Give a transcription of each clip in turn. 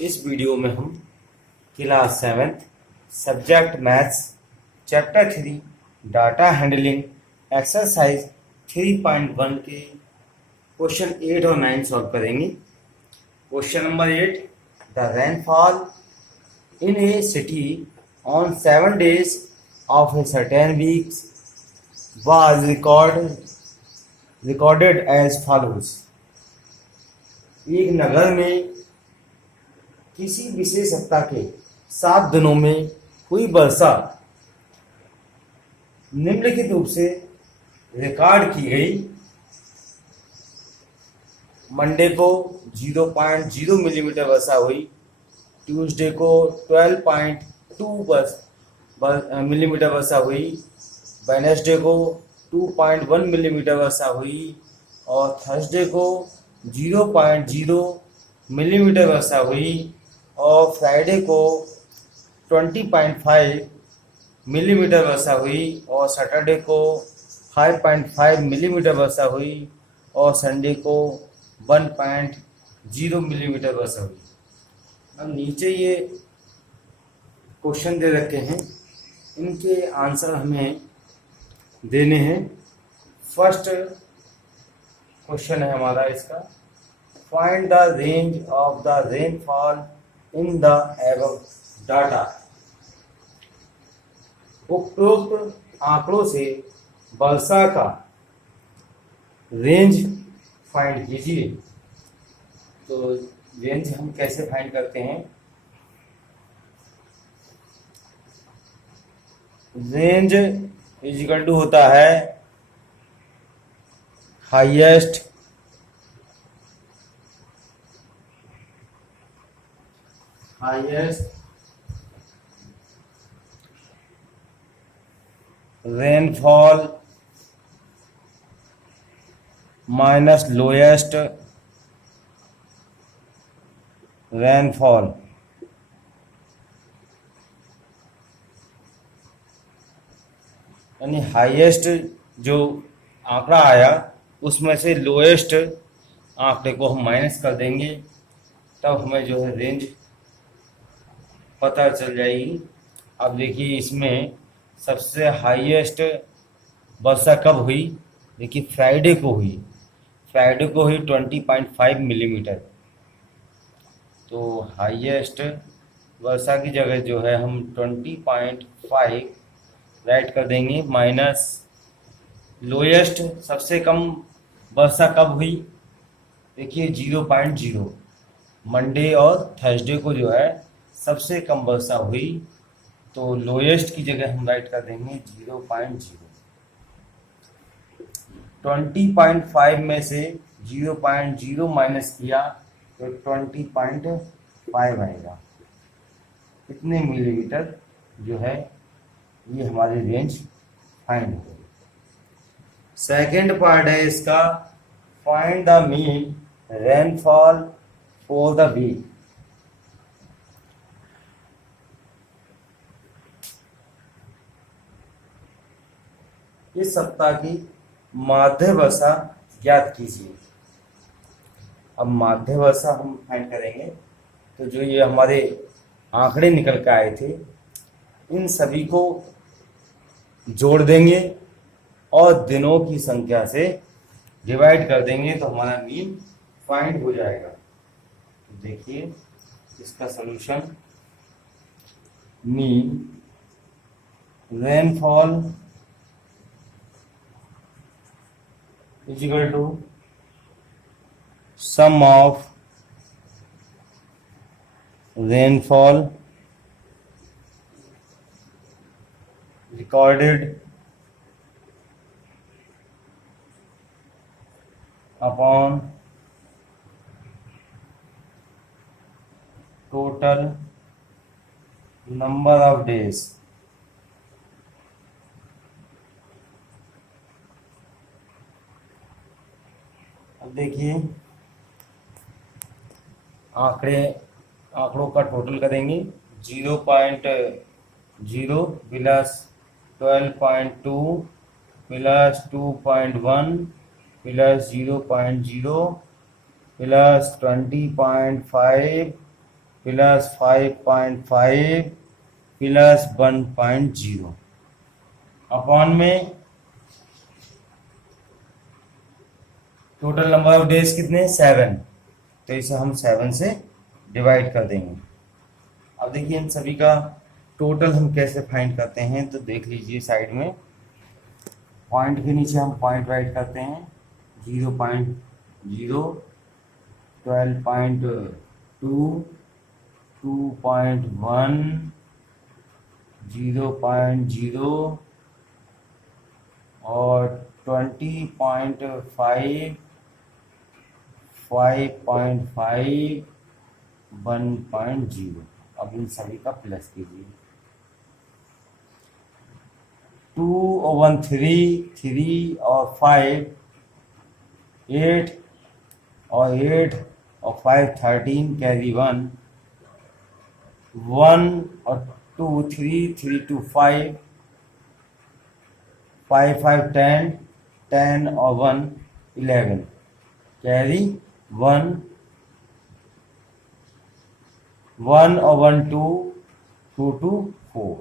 इस वीडियो में हम class 7 subject maths chapter 3 data handling exercise 3.1 के क्वेश्चन 8 और 9 सॉल्व करेंगे। Question number 8, the rainfall in A city on 7 days of a certain week was recorded as follows। एक नगर में किसी विशेष सप्ताह के 7 दिनों में हुई वर्षा निम्नलिखित रूप से रिकॉर्ड की गई। मंडे को 0.0 मिलीमीटर वर्षा हुई, ट्यूसडे को 12.2 मिलीमीटर वर्षा हुई, वेडनेसडे को 2.1 मिलीमीटर वर्षा हुई और थर्सडे को 0.0 मिलीमीटर वर्षा हुई और फ्राइडे को 20.5 मिलीमीटर वर्षा हुई और सैटरडे को 5.5 मिलीमीटर वर्षा हुई और संडे को 1.0 मिलीमीटर वर्षा हुई। अब नीचे ये क्वेश्चन दे रखे हैं, इनके आंसर हमें देने हैं। फर्स्ट क्वेश्चन है हमारा इसका, find the range of the rainfall in the above data. उपरोक्त आंकड़ों से वर्षा का रेंज फाइंड कीजिए। तो रेंज हम कैसे फाइंड करते हैं? रेंज इक्वल टू होता है highest rainfall minus lowest rainfall. यानी हाईएस्ट जो आंकड़ा आया उसमें से लोएस्ट आंकड़े को हम माइनस कर देंगे, तब हमें जो है रेंज पता चल जाएगी। अब देखिए इसमें सबसे हाईएस्ट वर्षा कब हुई? देखिए फ्राइडे को हुई 20.5 मिलीमीटर। तो हाईएस्ट वर्षा की जगह जो है हम 20.5 राइट कर देंगे, माइनस लोएस्ट सबसे कम वर्षा कब हुई? देखिए 0.0। मंडे और थर्सडे को जो है सबसे कम वर्षा हुई, तो लोएस्ट की जगह हम राइट कर देंगे 0.0। 20.5 में से 0.0 माइनस किया तो 20.5 आएगा। इतने मिलीमीटर जो है ये हमारी रेंज फाइंड हो गई। सेकेंड पार्ट है इसका, find the mean rainfall for the week. इस सप्ताह की माध्य वर्षा ज्ञात कीजिए। अब माध्य वर्षा हम फाइंड करेंगे तो जो ये हमारे आंकड़े निकल के आए थे इन सभी को जोड़ देंगे और दिनों की संख्या से डिवाइड कर देंगे तो हमारा मीन फाइंड हो जाएगा। तो देखिए इसका solution, mean rainfall is equal to sum of rainfall recorded upon total number of days। अब देखिए आंकड़ों का टोटल करेंगे। 0.0 plus 12.2 plus 2.1 plus 0.0 plus 20.5 plus 5.5 plus 1.0 upon में टोटल नंबर ऑफ डेज कितने 7, तो इसे हम 7 से डिवाइड कर देंगे। अब देखिए इन सभी का टोटल हम कैसे फाइंड करते हैं, तो देख लीजिए साइड में पॉइंट के नीचे हम पॉइंट राइट करते हैं 0.0 12.2 2.1 0.0 और 20.5 5.5 1.0। अब इन सभी का प्लस कीजिए 2 और 1 3 और 5 8 और 8 और 5 13 कैरी 1 और 2 3 2 5 5 10 10 और 1 11 कैरी 1 और 1 2 2 4।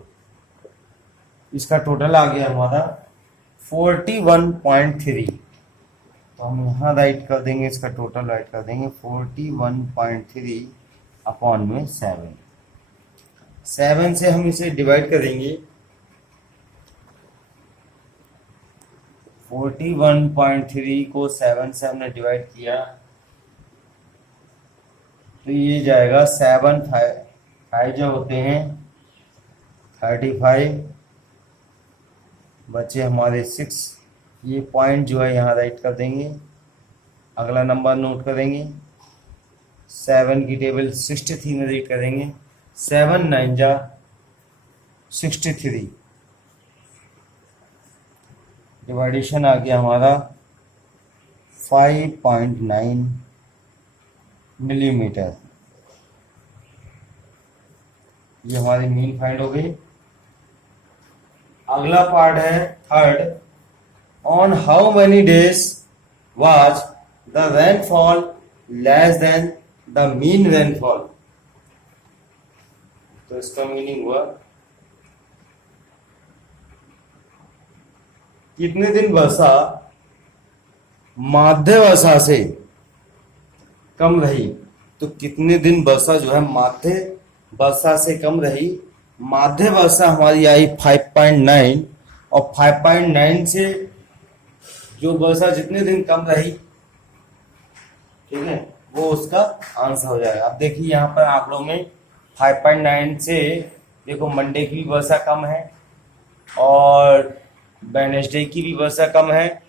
इसका टोटल आ गया हमारा 41.3। तो हम यहाँ राइट कर देंगे, इसका टोटल राइट कर देंगे 41.3 अपॉन में 7 से हम इसे डिवाइड करेंगे 41.3 को 7 से हमने डिवाइड किया तो ये जाएगा 7 5 जो होते हैं 35 बचे हमारे 6। ये पॉइंट जो है यहाँ राइट कर देंगे। अगला नंबर नोट करेंगे 7 की टेबल 63 में रीड करेंगे 7 9 जा 63। डिवाइडेशन आ गया हमारा 5.9 मिलीमीटर। ये हमारी मीन फाइंड हो गई। अगला पार्ट है third, on how many days was the rainfall less than the mean rainfall. तो इसका मीनिंग हुआ कितने दिन वर्षा माध्य वर्षा से कम रही। तो कितने दिन वर्षा जो है माध्य वर्षा से कम रही। माध्य वर्षा हमारी आई 5.9 और 5.9 से जो वर्षा जितने दिन कम रही, ठीक है, वो उसका आंसर हो जाएगा। अब देखिए यहाँ पर आंकड़ों में 5.9 से देखो मंडे की भी वर्षा कम है और वेडनेसडे की भी वर्षा कम है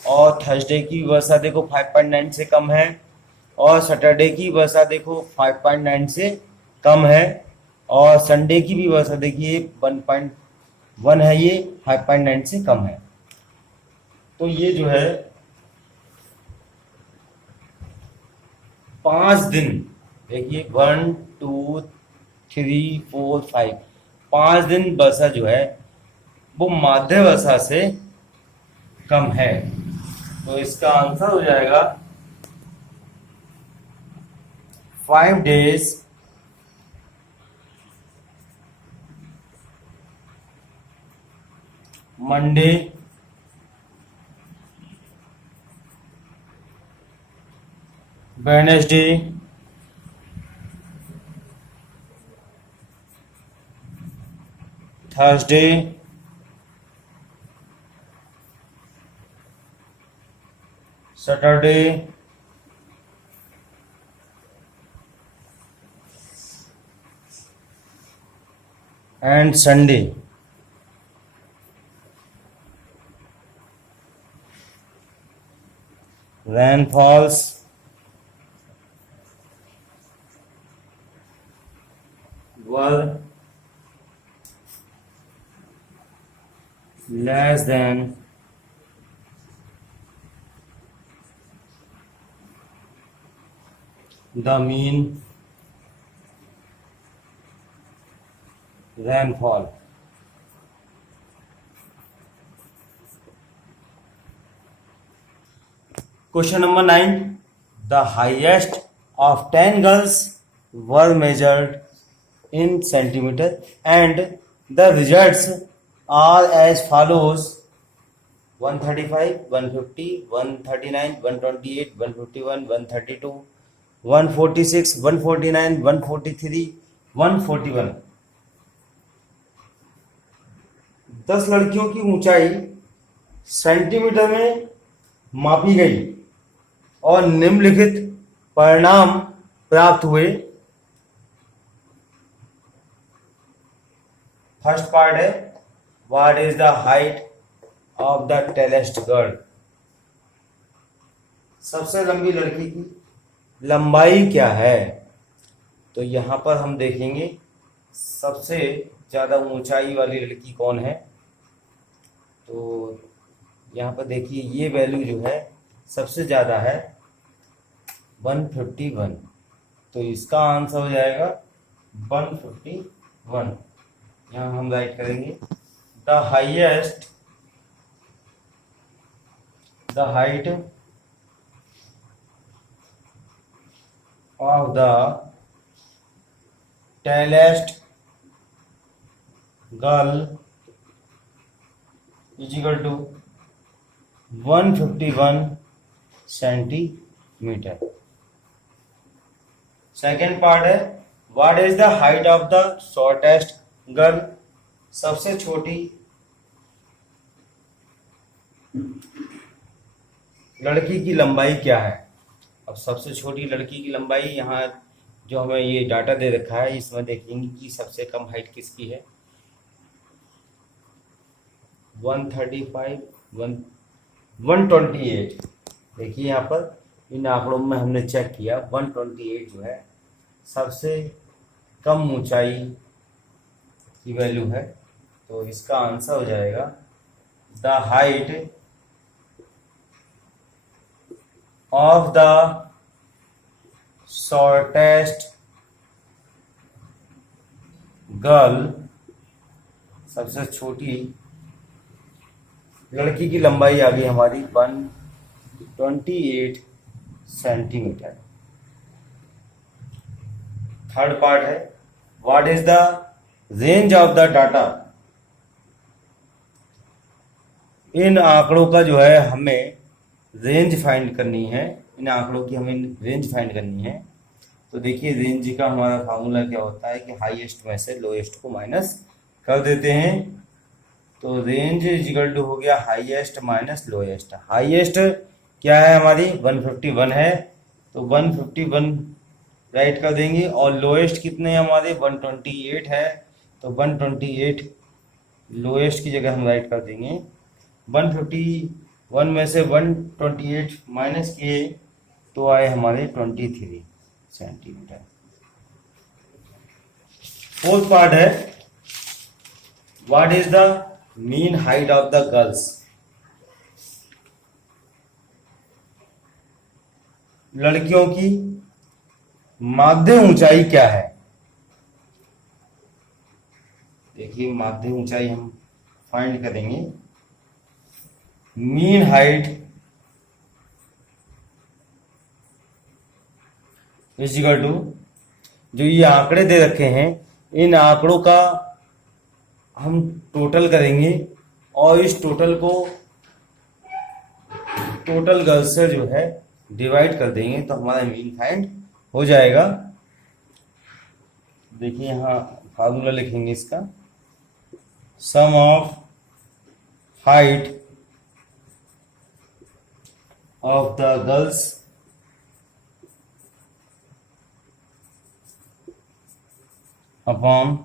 और थर्सडे की वर्षा देखो 5.9 से कम है और सैटरडे की वर्षा देखो 5.9 से कम है और संडे की भी वर्षा देखिए 1.1 है, ये 5.9 से कम है। तो ये जो है 5 दिन देखिए 1 2 3 4 5 5 दिन वर्षा जो है वो माध्य वर्षा से कम है। तो इसका आंसर हो जाएगा 5 days Monday Wednesday Thursday Saturday and Sunday. rainfalls were less than the mean rainfall। Question number 9, the highest of 10 girls were measured in centimeter and the results are as follows: 135, 150, 139, 128, 151, 132, 146, 149, 143, 141। 10 लड़कियों की ऊंचाई centimetre में मापी गई और निम्नलिखित परिणाम प्राप्त हुए। फर्स्ट पार्ट है, what is the height of the tallest girl. सबसे लंबी लड़की की लंबाई क्या है? तो यहां पर हम देखेंगे सबसे ज्यादा ऊंचाई वाली लड़की कौन है। तो यहाँ पर देखिए ये वैल्यू जो है सबसे ज़्यादा है 151, तो इसका आंसर हो जाएगा 151। यहाँ हम राइट करेंगे the height of the tallest girl is equal to 151 centimetre. Second part है, what is the height of the shortest girl. सबसे छोटी लड़की की लंबाई क्या है? अब सबसे छोटी लड़की की लंबाई यहाँ जो हमें ये डाटा दे रखा है इसमें देखेंगे कि सबसे कम हाइट किसकी है। 135, 128। देखिए यहाँ पर इन आंकड़ों में हमने चेक किया 128 जो है सबसे कम ऊंचाई की वैल्यू है, तो इसका आंसर हो जाएगा the height of the shortest girl. सबसे छोटी लड़की की लंबाई आ गई हमारी 128 सेंटीमीटर। थर्ड पार्ट है, what is the range of the data. इन आंकड़ों का जो है हमें रेंज फाइंड करनी है, इन आंकड़ों की हमें रेंज फाइंड करनी है। तो देखिए रेंज का हमारा फार्मूला क्या होता है कि हाईएस्ट में से लोएस्ट को माइनस कर देते हैं। तो रेंज इज इक्वल टू हो गया हाईएस्ट माइनस लोएस्ट। हाईएस्ट क्या है हमारी 151 है, तो 151 राइट कर देंगे, और लोएस्ट कितने हमारे 128 है, तो 128 लोएस्ट की जगह हम राइट कर देंगे। 151 में से 128 माइनस किए तो आए हमारे 23 सेंटीमीटर। फोर्थ पार्ट है, what is the mean height of the girls. लड़कियों की माध्य ऊंचाई क्या है। देखिए माध्य ऊंचाई हम फाइंड करेंगे, mean height is equal to, जो ये आंकड़े दे रखे हैं इन आंकड़ों का हम टोटल करेंगे और इस टोटल को टोटल गर्ल्स से जो है डिवाइड कर देंगे तो हमारा मीन फाइंड हो जाएगा। देखिए यहाँ फार्मूला लिखेंगे इसका, sum of height of the girls upon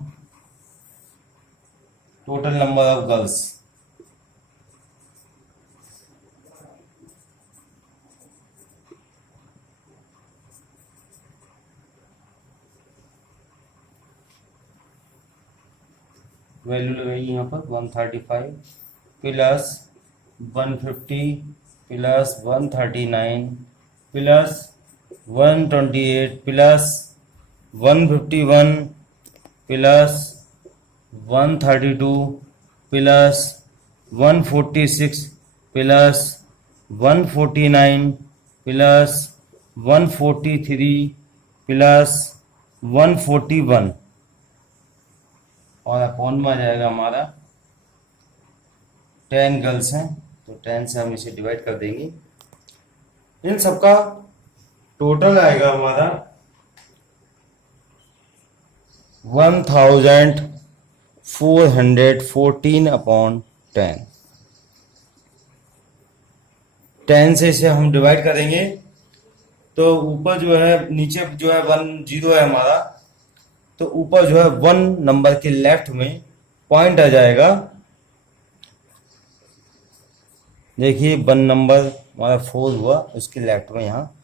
total number of girls. Value लगाइए यहाँ पर 135 plus 150 plus 139 plus 128 plus 151 plus 132 plus 146 plus 149 plus 143 plus 141 और अपॉन में आ जाएगा हमारा 10 गर्ल्स हैं तो 10 से हम इसे डिवाइड कर देंगे। इन सबका टोटल आएगा हमारा 1414 अपॉन 10। 10 से इसे हम डिवाइड करेंगे तो ऊपर जो है, नीचे जो है 10 है हमारा, तो ऊपर जो है 1 नंबर के लेफ्ट में पॉइंट आ जाएगा। देखिए 1 नंबर हमारा 4 हुआ, उसके लेफ्ट में यहाँ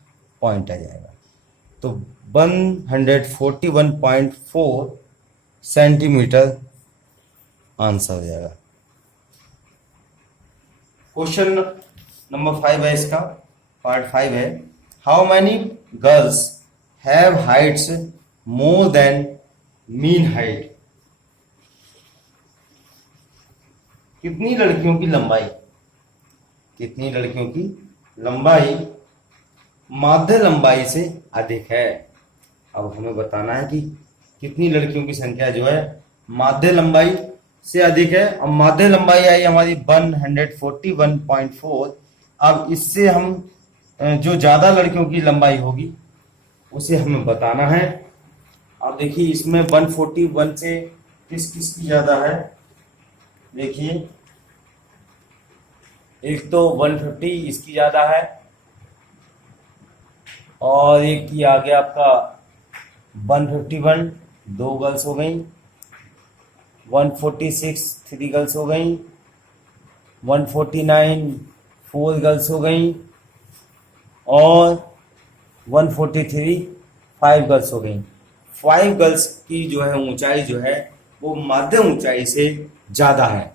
पॉइंट आ जाएगा, तो 141.4 सेंटीमीटर आंसर हो जाएगा। क्वेश्चन नंबर 5 है, इसका पार्ट 5 है। How many girls have Heights more than mean height? कितनी लड़कियों की लंबाई, कितनी लड़कियों की लंबाई माध्य लंबाई से अधिक है? अब हमें बताना है कि कितनी लड़कियों की संख्या जो है माध्य लंबाई से अधिक है। अब माध्य लंबाई आई हमारी 141.4। अब इससे हम जो ज्यादा लड़कियों की लंबाई होगी उसे हमें बताना है। अब देखिए इसमें 141 से किस किस की ज्यादा है, देखिए एक तो 150 इसकी ज्यादा है, और एक की आ गया आपका 151, 2 गर्ल्स हो गई। 146 3 गर्ल्स हो गई। 149 4 गर्ल्स हो गई, और 143 5 गर्ल्स हो गई। 5 गर्ल्स की जो है ऊंचाई जो है वो मध्यम ऊंचाई से ज्यादा है,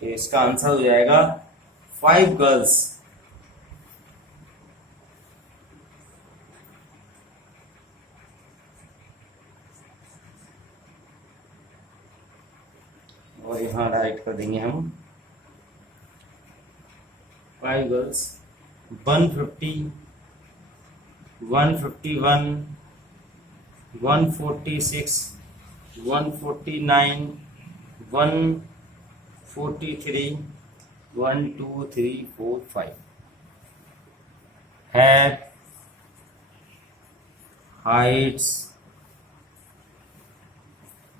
तो इसका आंसर हो जाएगा 5 गर्ल्स। और यहाँ राइट कर देंगे हम 5 girls. 150, 151, 146, 149, 143, 1 2 3 4 5 have heights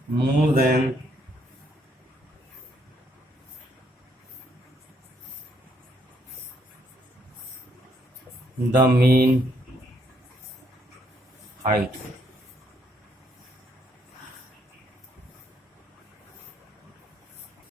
more than the mean height।